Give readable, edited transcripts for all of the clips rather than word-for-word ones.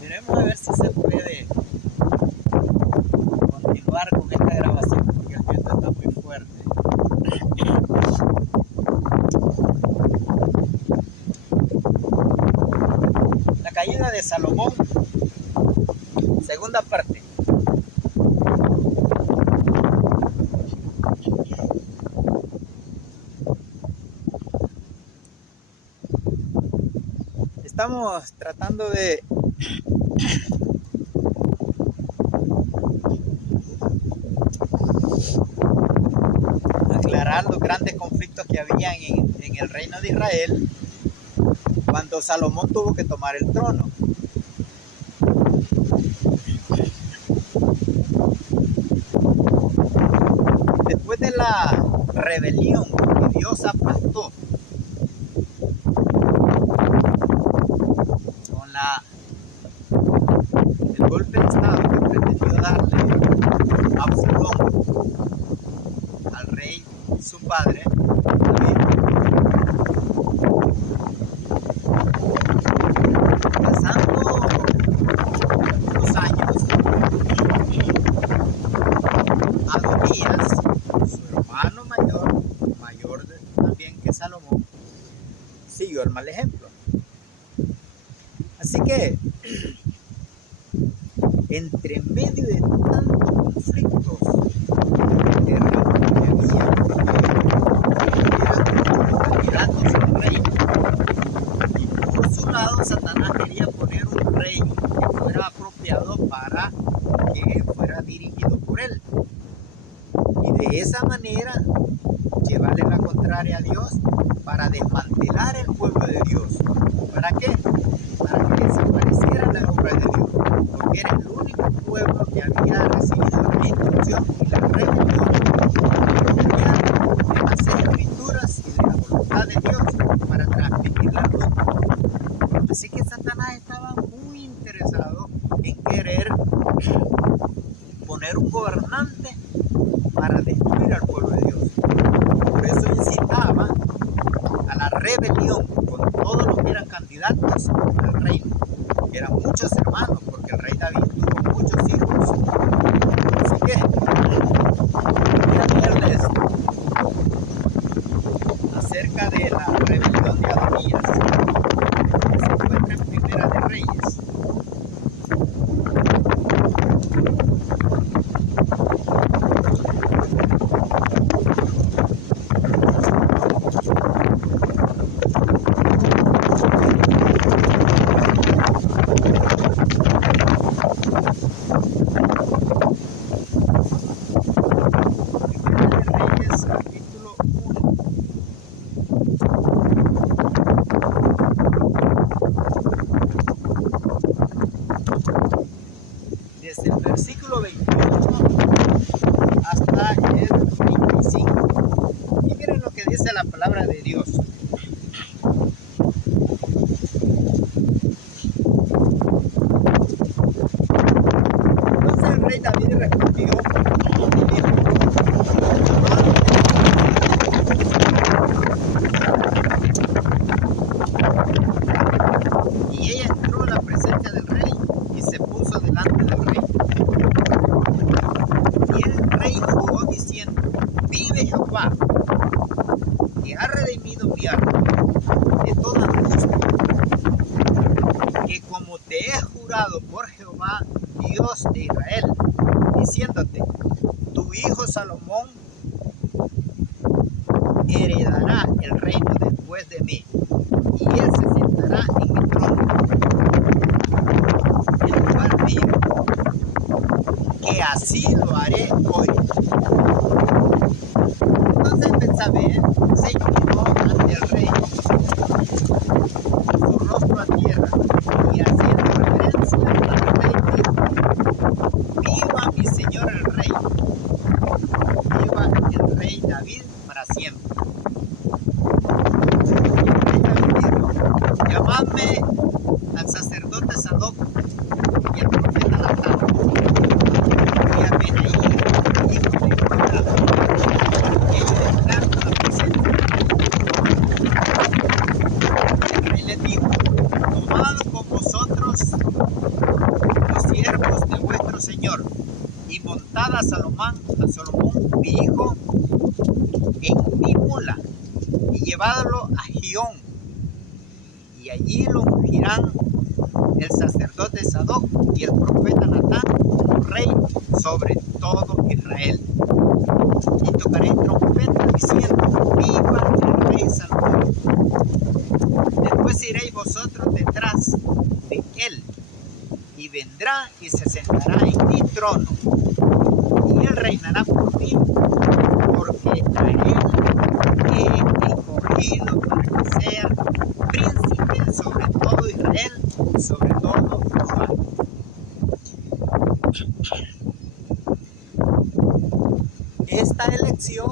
Veremos a ver si se puede continuar con esta grabación porque el viento está muy fuerte. La caída de Salomón, segunda parte. Estamos tratando de aclarar los grandes conflictos que habían en el reino de Israel cuando Salomón tuvo que tomar el trono. Después de la rebelión que Dios aplastó con el golpe de estado que pretendió darle Absalón al rey su padre, David, pasando unos años, Adonías, su hermano mayor también que Salomón, siguió el mal ejemplo. Así que, entre medio de tantos conflictos que había, porque eran candidatos al reino, y por su lado Satanás quería poner un rey que fuera apropiado para que fuera dirigido por él, y de esa manera llevarle la contraria a Dios para desmantelar el pueblo de Dios. ¿Para qué? Para que desapareciera la obra de Dios, porque era el único pueblo que había recibido la instrucción y la revelación de las escrituras y de la voluntad de Dios para transmitir la luz. Así que Satanás estaba muy interesado en querer poner un gobernante para destruir al pueblo de Dios. Por eso incitaba a la rebelión con todos los que eran candidatos al reino, que eran muchos hermanos, porque el rey David tuvo muchos hijos. Así que voy a leerles acerca de la rebelión de Adonías, que se encuentra en Primera de Reyes. Desde el versículo 28 hasta el 25. Y miren lo que dice la palabra de Dios. Entonces el rey David respondió y dijo: y ella entró a la presencia del rey y se puso delante del rey. Y el rey juró diciendo: vive Jehová, que ha redimido mi alma de toda angustia, que como te he jurado por Jehová, Dios de Israel, diciéndote: tu hijo Salomón heredará el reino después de mí, y él se sentará en mi trono, en lugar mío, que así lo haré hoy. Entonces Betsabé se inclinó ante el rey llevadme al sacerdote Sadoc y al profeta Natán y a Benaí, hijo de Jehoiada, y ellos entraron a la presencia. El rey les dijo: tomad con vosotros los siervos de vuestro señor y montad a Salomón, mi hijo, en mi mula, y llevadlo a Gihón, y allí lo ungirán el sacerdote Sadoc y el profeta Natán como rey sobre todo Israel. Y tocaré trompeta diciendo: viva el rey Salomón. Después iréis vosotros detrás de él, y vendrá y se sentará en mi trono, y él reinará por mí, porque a él he escogido para que sea príncipe sobre todo Israel, sobre todo Judá. Esta elección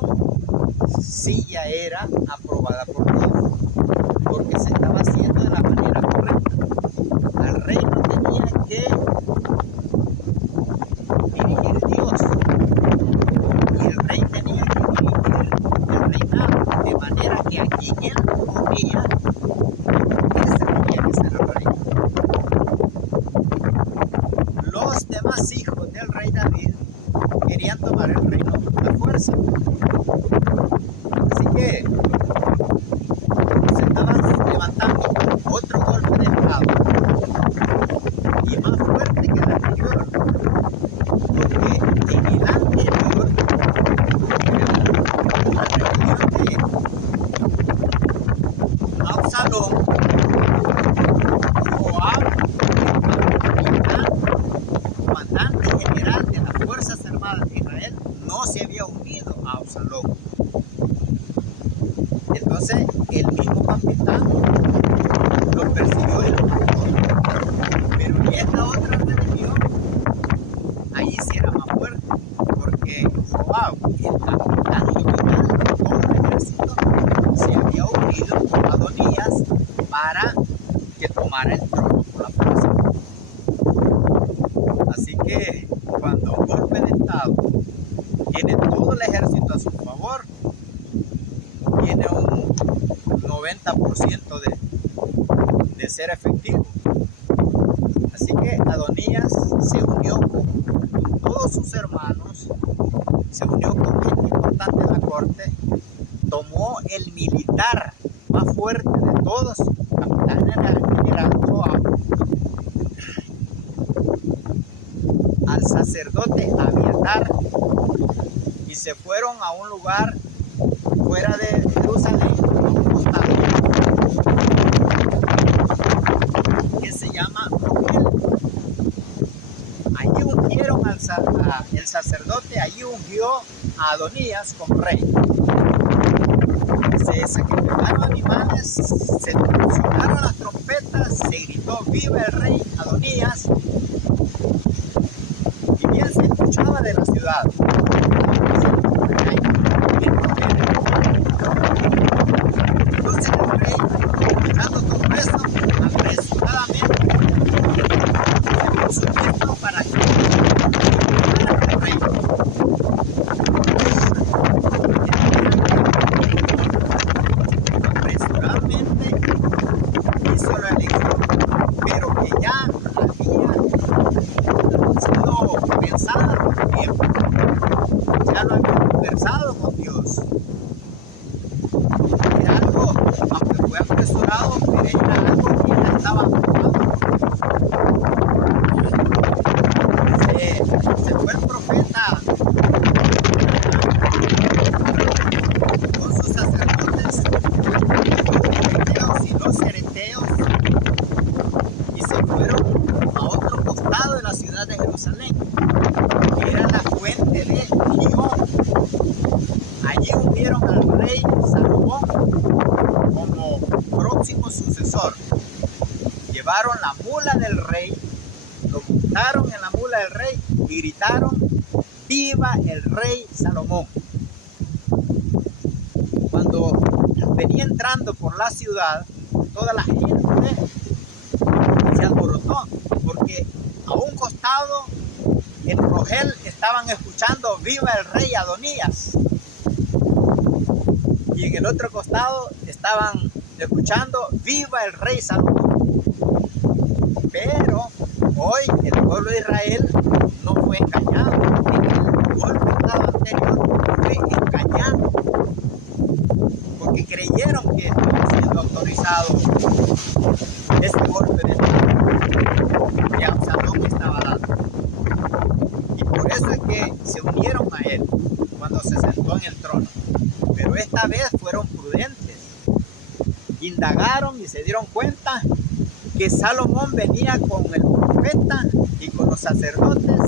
sí ya era aprobada por Dios, porque se estaba haciendo de la manera correcta. Al rey no tenía que dirigir Dios, y el rey tenía que dirigir el reinado, de manera que a quien él ponía, ese tenía que ser el rey. Los demás hijos del rey David querían tomar el reino a fuerza. Así que se estaba levantando otro golpe de estado, y más fuerte que el anterior, porque en el anterior, la rebelión de Absalón, Joab, comandante general de las Fuerzas Armadas de Israel, no se había unido a Absalón. Entonces el mismo capitán lo persiguió y lo mató. Pero en esta otra rebelión, ahí sí era más fuerte, porque Joab, el capitán general de todo el ejército, se había unido con Adonías para que tomara el trono por la fuerza. Así que cuando un golpe de estado tiene todo el ejército a su favor, tiene un 90% de ser efectivo. Así que Adonías se unió con todos sus hermanos, se unió con gente importante de la corte, tomó el militar más fuerte de todos, capitán general Joab, al sacerdote Abiatar, y se fueron a un lugar fuera de Jerusalén, a un costado, que se llama Roquel. Allí ungieron el sacerdote, allí ungió a Adonías como rey. Se sacrificaron animales, se sonaron las trompetas, se gritó: viva el rey Adonías, y bien se escuchaba de la ciudad. Entonces el rey, escuchando todo esto, apresuradamente se puso listo para que el rey. Apresuradamente hizo la elección, pero que ya había sido pensada por tiempo, ya lo había conversado con Dios. Era algo, aunque fue apresurado, pero era algo que ya estaba aprobado. Se fue el profeta con sus sacerdotes, los y los cereteos, y se fueron a otro costado de la ciudad de Jerusalén, que era la fuente de Gihón. Allí ungieron al rey Salomón como próximo sucesor. Llevaron la mula del rey, lo montaron en la mula del rey y gritaron: ¡viva el rey Salomón! Cuando venía entrando por la ciudad, toda la gente pueblo se alborotó, porque a un costado en Rogel estaban escuchando viva el rey Adonías, y en el otro costado estaban escuchando viva el rey Salomón. Pero hoy el pueblo de Israel no fue engañado. En el golpe anterior fue engañado, porque creyeron que estaba siendo autorizado ese golpe que Absalón estaba dando. Y por eso es que se unieron a él cuando se sentó en el trono. Pero esta vez fueron prudentes. Indagaron y se dieron cuenta que Salomón venía con el profeta y con los sacerdotes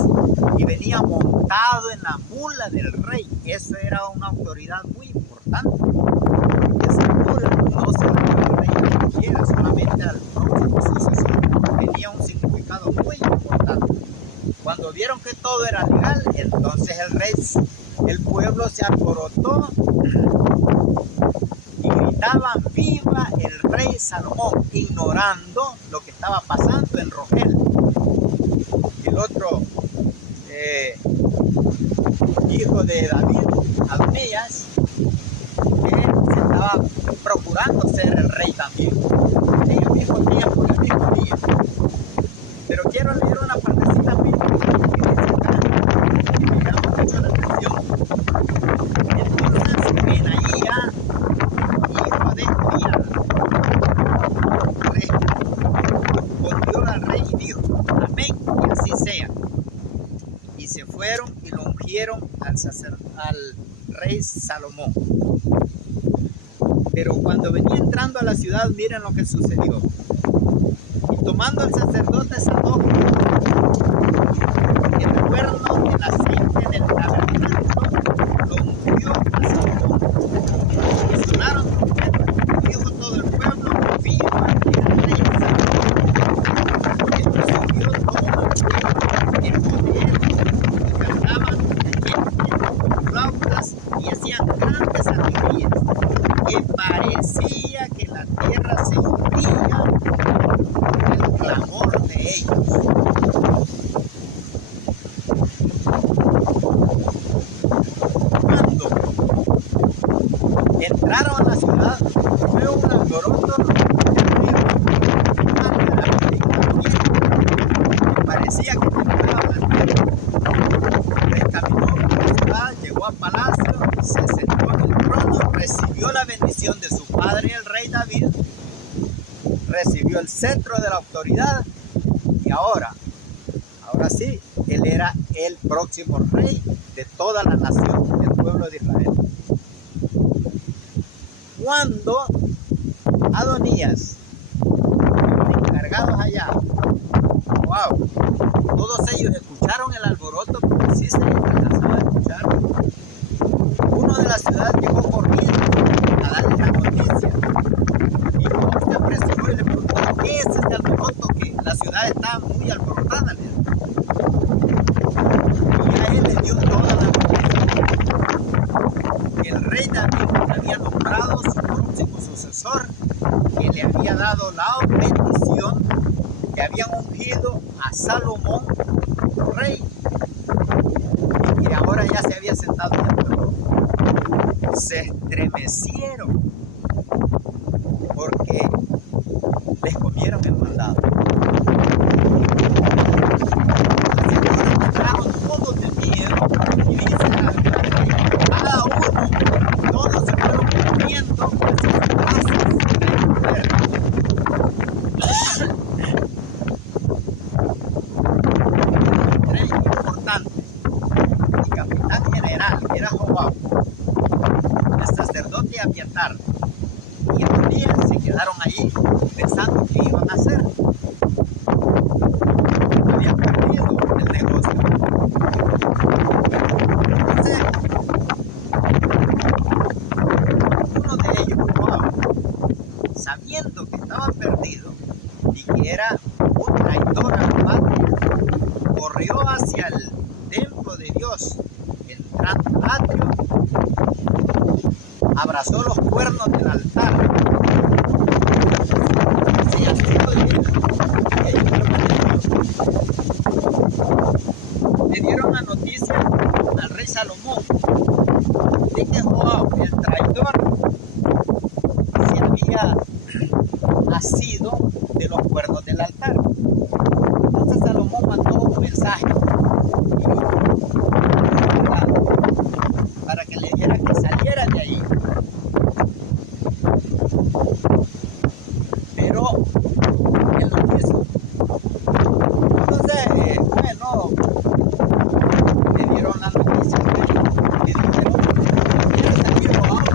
y venía montado en la mula del rey. Eso era una autoridad muy importante. Esa mula no se la dio el rey cualquiera, solamente al próximo sucesor. Tenía un significado muy importante. Cuando vieron que todo era legal, entonces el pueblo se alborotó y gritaban viva el rey Salomón, ignorando lo que estaba pasando en Rogel. El otro hijo de David, Adonías, que se estaba procurando ser el rey también, en el mismo tiempo, en el mismo día. Pero quiero leer una partecita muy que dice acá, que me llama mucho la atención. Entonces Benaía, hijo de Joiada, respondió al rey y dijo: amén, y así sea. Y se fueron y lo ungieron al rey Salomón. Pero cuando venía entrando a la ciudad, miren lo que sucedió. Y tomando el sacerdote Sadoc el cuerno del aceite del tabernáculo, lo ungió a Salomón. Y sonaron trompetas, y dijo todo el pueblo: viva el rey Salomón. Entonces ungió todo el pueblo en pos de él, y cantaban con flautas y hacían grandes alegrías, que parecía que la tierra se hundía el clamor de ellos. Cuando entraron a la ciudad, fue un alboroto que parecía que temblaba la tierra. Caminó por la ciudad, llegó al palacio, se sentó en el trono, recibió la bendición de su padre el rey David, recibió el cetro de la autoridad, y ahora sí, él era el próximo rey de toda la nación del pueblo de Israel. Cuando Adonías, encargados allá, wow, todos ellos escucharon el alboroto, porque sí se alcanzaba a escuchar. Uno de la ciudad llegó corriendo a darle la noticia, y se apresuró y le preguntó: ¿qué es este alboroto? Que la ciudad está muy alborotada. Y a él le dio toda la noticia. El rey David había nombrado su próximo sucesor, que le había dado la bendición, que habían ungido a Salomón rey, y que ahora ya se había sentado en el trono. Se estremecieron porque les comieron el mandado. Entraron todos de miedo, y dice cada uno, todos se fueron corriendo hacia sus casas. Rey importante, el capitán general, que era Joab, el sacerdote Abiatar y Adonías, se quedaron ahí pensando qué iban a hacer. Habían perdido el negocio. Entonces, uno de ellos, Joab, sabiendo que estaba perdido y que era un traidor a la patria, corrió hacia el templo de Dios, entrando al atrio, abrazó los cuernos del altar, se nacido de los cuernos del altar. Entonces Salomón mandó un mensaje para que le diera que saliera de ahí. Pero él lo quiso. Entonces, bueno, le dieron la noticia que dijeron, quiere salir Joab,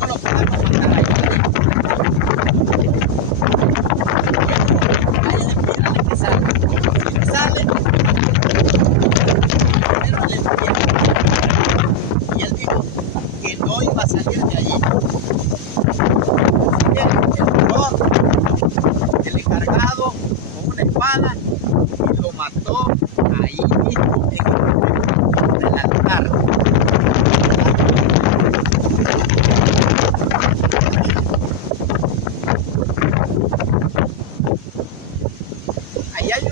no lo podemos mandar ahí. Ahí le pídale que salga. Si no sale, primero le envían. Y él dijo que no iba a salir de allí. Así que entró el encargado con una espada y lo mató ahí mismo en el altar. Ahí hay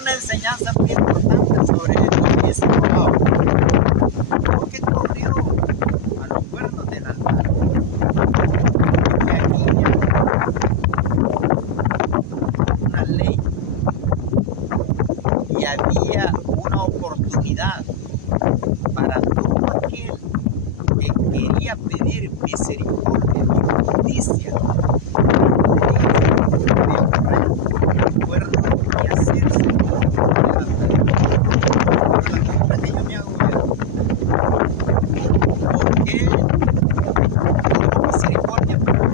una enseñanza muy importante sobre lo que es Joab. Porque corrió a los cuernos del altar. Porque había una ley y había una oportunidad para todo aquel que quería pedir misericordia y justicia de el cuerno y hacerse de la Pero la pregunta que yo me hago es, ¿por qué misericordia por el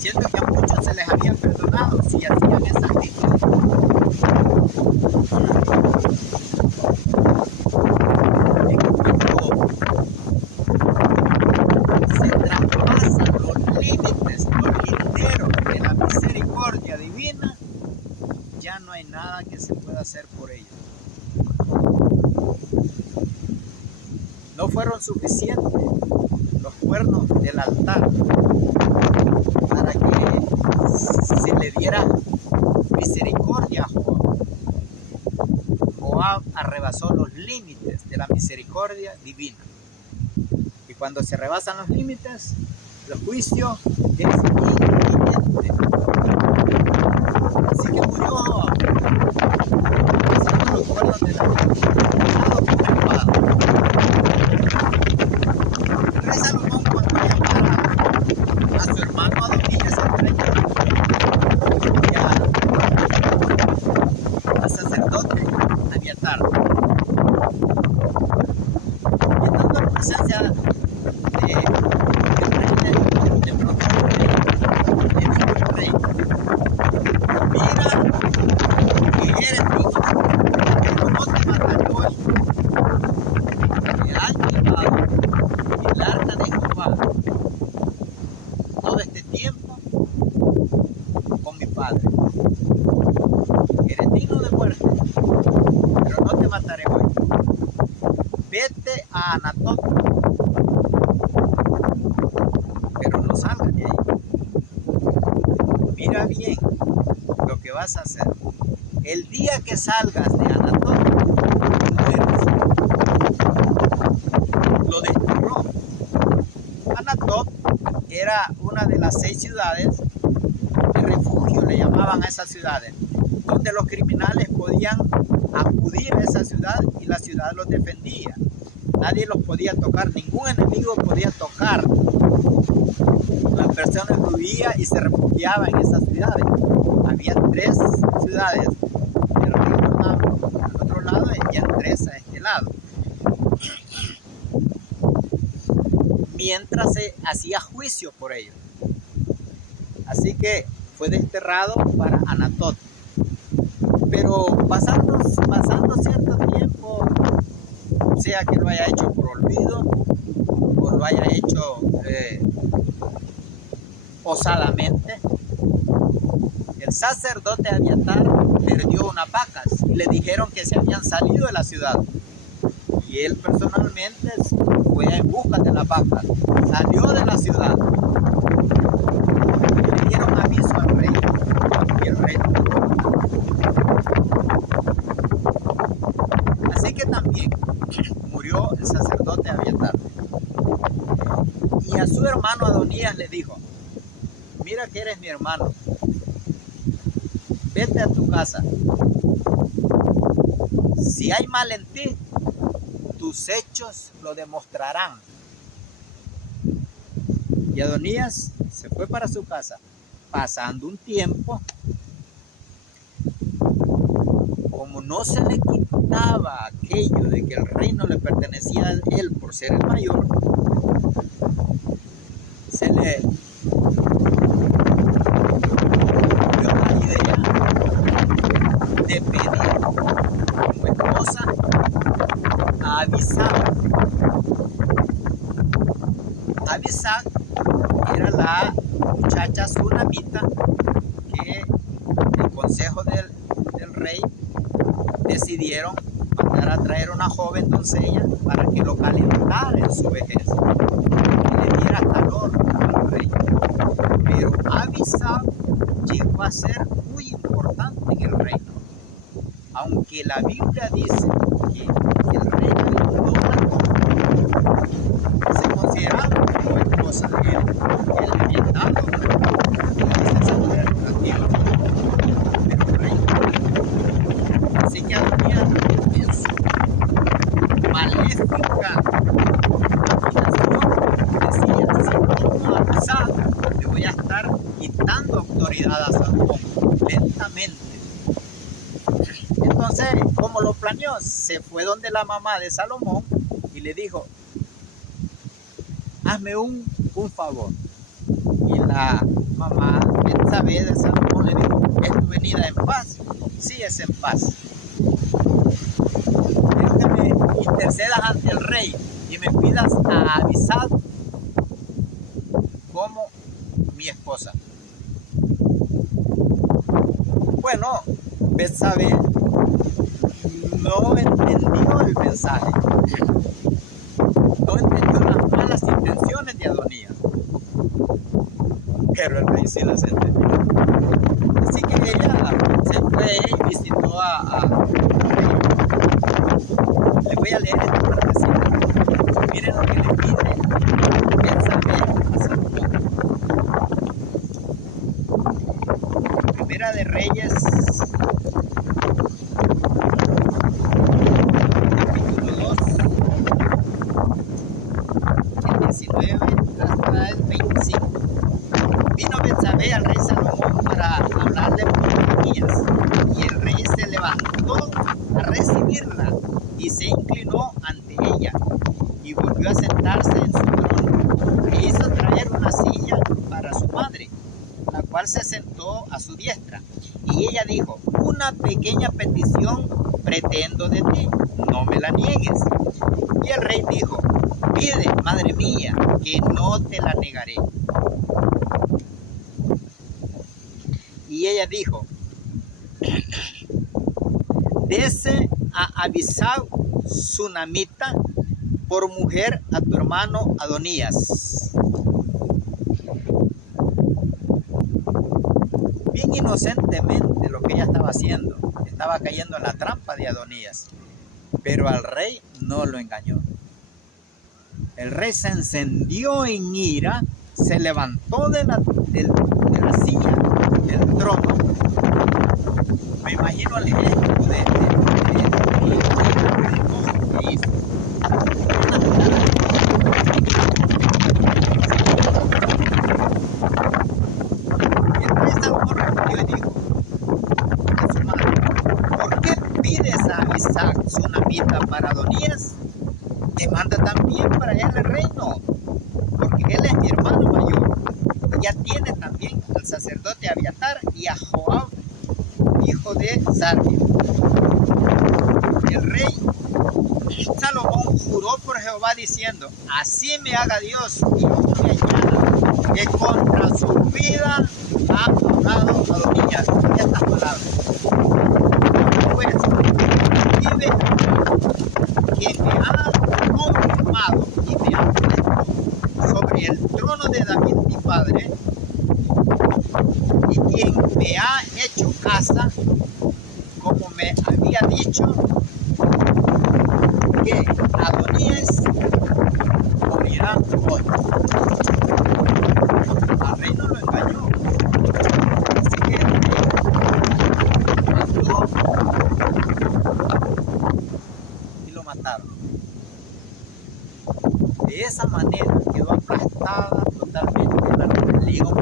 siendo que a muchos se les había perdonado si hacían esa actitud? Se traspasan los límites, los linderos de la misericordia divina, ya no hay nada que se pueda hacer por ellos. No fueron suficientes los cuernos del altar para que se le diera misericordia a Joab. Joab arrebasó los límites de la misericordia divina. Y cuando se rebasan los límites, el juicio es inminente. Así que murió Joab, pasando los cuernos del altar. Salomón mandó a llamar a su hermano Adonías y al sacerdote Abiatar. Y estando en presencia de pronto le dijo el rey: mira que eres hijo, pero no te mataré hoy. Que has llevado el arca de Jehová todo este tiempo con mi padre. Eres digno de muerte, pero no te mataré hoy. Vete a Anatot, pero no salgas de ahí. Mira bien lo que vas a hacer. El día que salgas de Anatot, mueres. Lo desterró. Anatot era una de las 6 ciudades de refugio, le llamaban a esas ciudades, donde los criminales podían acudir a esa ciudad y la ciudad los defendía. Nadie los podía tocar, ningún enemigo podía tocar. Las personas huían y se refugiaban en esas ciudades. Había 3 ciudades del río al otro lado y 3 a este lado. Mientras se hacía juicio por ellos. Así que fue desterrado para Anatot. Pero pasando cierto tiempo, sea que lo haya hecho por olvido o lo haya hecho osadamente, el sacerdote Abiatar perdió unas vacas y le dijeron que se habían salido de la ciudad. Y él personalmente fue en busca de las vacas, salió de la ciudad. Y le dieron aviso al rey. Y el rey. Así que también murió el sacerdote Abiatar. a su hermano Adonías le dijo: mira que eres mi hermano, vete a tu casa. Si hay mal en ti, tus hechos lo demostrarán. Y Adonías se fue para su casa. Pasando un tiempo, como no se le quitaba aquello de que el reino le pertenecía a él por ser el mayor, se le dio la idea de pedir como esposa a Abisag. Abisag era la muchacha sunamita que el consejo del rey decidieron mandar a traer una joven doncella para que lo calentara en su vejez y le diera calor al rey. Pero Abisag llegó a ser muy importante en el reino, aunque la Biblia dice que el rey no mató, se consideraba como esposa de él. Él le había dado esa mujer nativa, pero el rey. Así que Adonías, en su maléfica imaginación, decía: si pongo a Abisag, le voy a estar quitando autoridad a Salomón lentamente. Entonces, como lo planeó, se fue donde la mamá de Salomón y le dijo: hazme un favor. Y la mamá Betsabé de Salomón le dijo: ¿es tu venida en paz? Sí, es en paz. Quiero que me intercedas ante el rey y me pidas a Abisag como mi esposa. Bueno, Betsabé no entendió el mensaje, no entendió las malas intenciones de Adonías, pero el rey sí las entendió. Así que ella se fue y visitó le voy a leer esta partecita. Miren lo que le pide Betsabé a Salomón. Primera de Reyes, capítulo 2, el 19 hasta el 25. Vino Betsabé al rey Salomón para hablarle por Adonías, y el rey se levantó a recibirla y se inclinó ante ella y volvió a sentarse en su trono e hizo traer una silla para su madre, la cual se sentó a su diestra. Y ella dijo: una pequeña petición pretendo de ti, no me la niegues. Y el rey dijo: pide, madre mía, que no te la negaré. Y ella dijo: dese a Abisag sunamita por mujer a tu hermano Adonías. Bien inocentemente lo que ella estaba haciendo, estaba cayendo en la trampa de Adonías, pero al rey no lo engañó. El rey se encendió en ira, se levantó de la silla, del trono. Me imagino el gesto de que hizo. Y el rey Salomón respondió y dijo a su madre: ¿por qué pides a Abisag sunamita para Adonías? Demanda también para él el reino, porque él es mi hermano mayor. Ya tiene también al sacerdote Abiatar y a Joab, hijo de Sarvia. El rey Salomón juró por Jehová diciendo: así me haga Dios y no me añada, que contra su vida ha hablado Adonías estas palabras. Pues vive quien me ha confirmado y me ha puesto sobre el trono de David mi padre, y quien me ha hecho casa, como me había dicho, que Adonías morirá hoy. Al rey no lo engañó. Así que el rey mandó y lo mataron. De esa manera quedó aplastada totalmente la rebelión.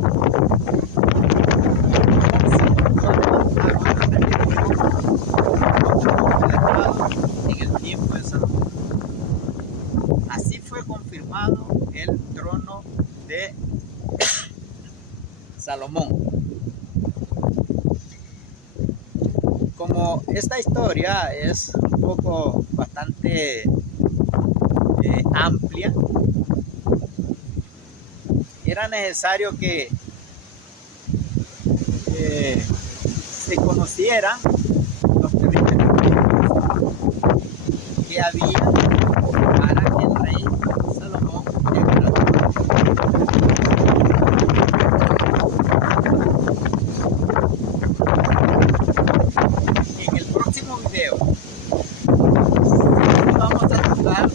En el tiempo de Salomón. Así fue confirmado el trono de Salomón. Como esta historia es un poco bastante amplia, era necesario que se conocieran los terribles que había para que el rey Salomón llegara. En el próximo video vamos a tocar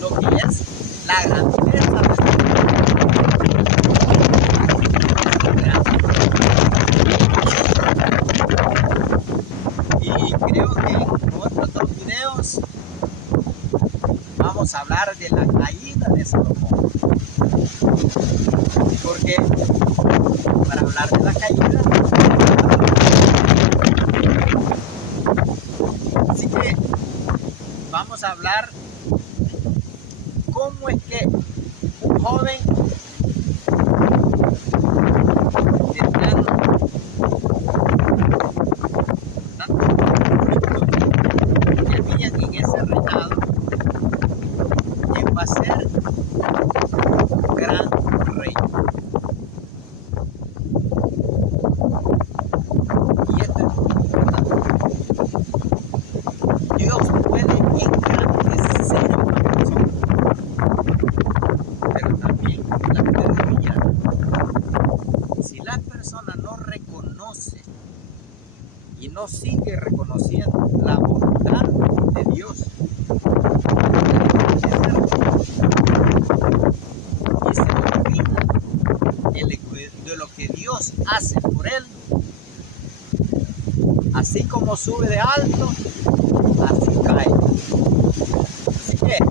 lo que es la grandeza de y creo que en otros dos videos vamos a hablar de la caída de Salomón, porque para hablar de la caída, así que vamos a hablar cómo es que un joven de tanto que habían en ese reinado llegó a ser un gran rey. Y esto es muy importante. Dios puede engrandecer a una persona, pero también la puede humillar. Si la persona no reconoce y no sigue reconociendo la voluntad de Dios, y se olvida de lo que Dios hace por él, así como sube de alto, así cae. Así que en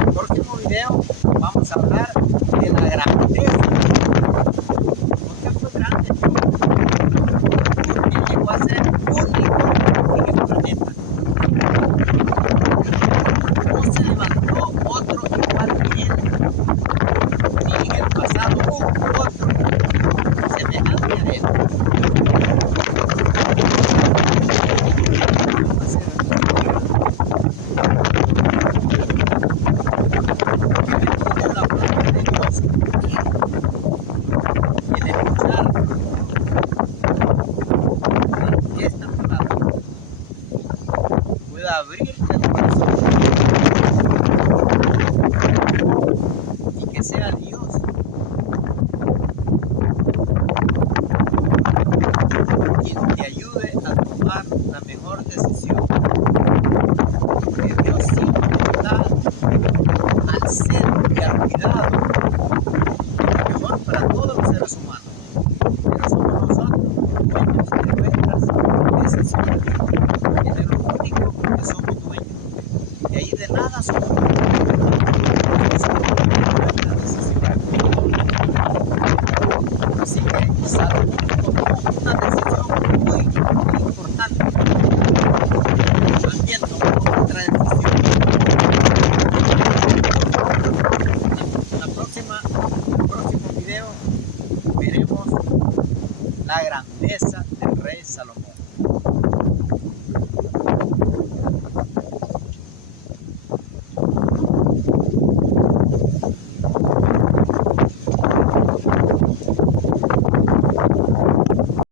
el próximo video vamos a hablar de la grandeza. ¿Por qué fue grande Dios? Porque llegó a ser único en el planeta. No se levantó otro igual que él, ni en el pasado hubo otro semejante a él. Pueda abrirte el corazón y que sea Dios quien te ayude a tomar la mejor decisión, porque Dios siempre está al centro y al cuidado de lo mejor para todos los seres humanos.